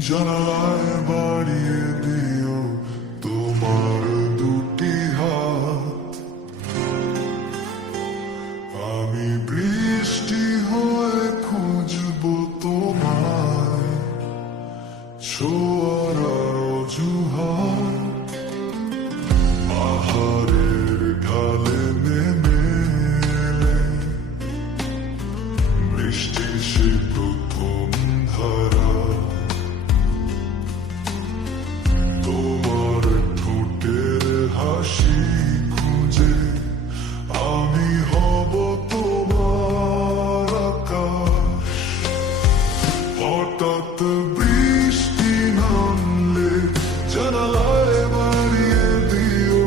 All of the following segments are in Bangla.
জানালায় বাড়িয়ে দিও তোমার দুটি হাত। আমি বৃষ্টি হয়ে খুঁজবো তোমায়, ছোঁয়ার অজুহাত। পাহাড়ের ঢালে নেমে এলে বৃষ্টির সেই প্রথম ধারা। তোমার ঠোঁটের হাসি খুঁজে আমি হব তোমার আকাশ। হঠাৎ বৃষ্টি নামলে জানালায় বাড়িয়ে দিও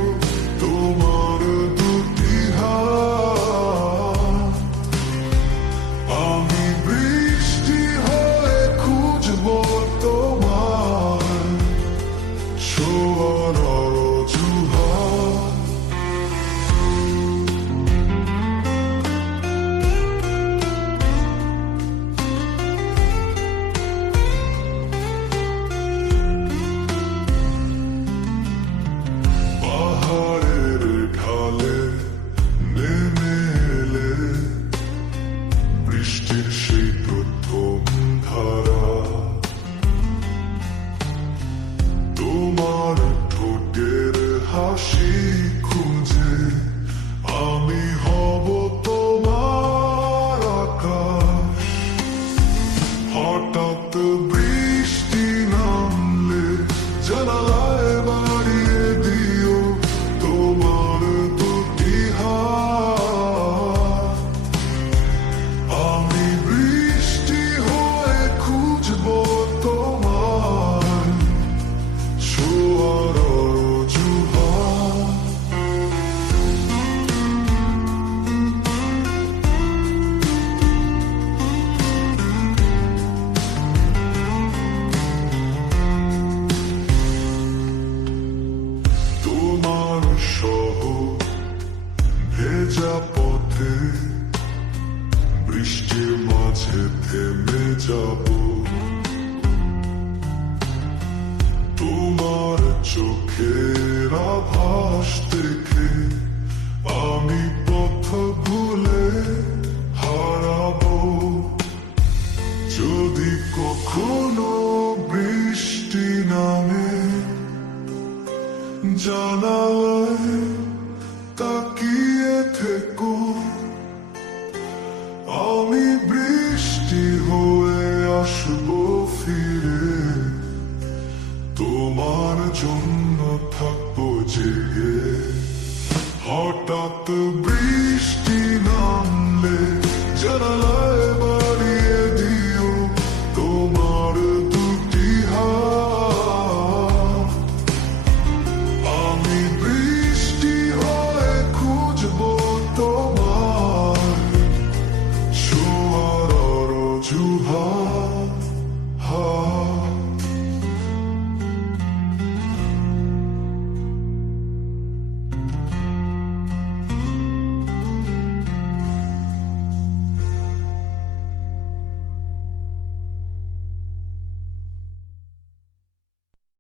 তোমার দুটি হাত। আমি বৃষ্টি হয়ে খুঁজবো তোমার, ছোঁয়ার অজুহাত। পাহাড়ের ঢালে নেমে এলে বৃষ্টির সেই প্রথম ধারা। তোমার ঠোঁটের হাসি খুঁজে আমি হব তোমার আকাশ। হঠাৎ বৃষ্টি নামলে জানালায় বাড়িয়ে দিও তোমার দুটি হাত। আমি বৃষ্টি হয়ে খুঁজবো তোমার, ছোঁয়ার অজুহাত। তোমার সহ ভেজা পথে বৃষ্টির মাঝে থেমে যাব। তোমার চোখের আভাস দেখে আমি পথ ভুলে হারাবো। যদি কখনো বৃষ্টি নামে জানালায় তাকিয়ে থেকো, আমি বৃষ্টি হয়ে আসবো ফিরে। তোমার জন্য থাকবো জেগে। হঠাৎ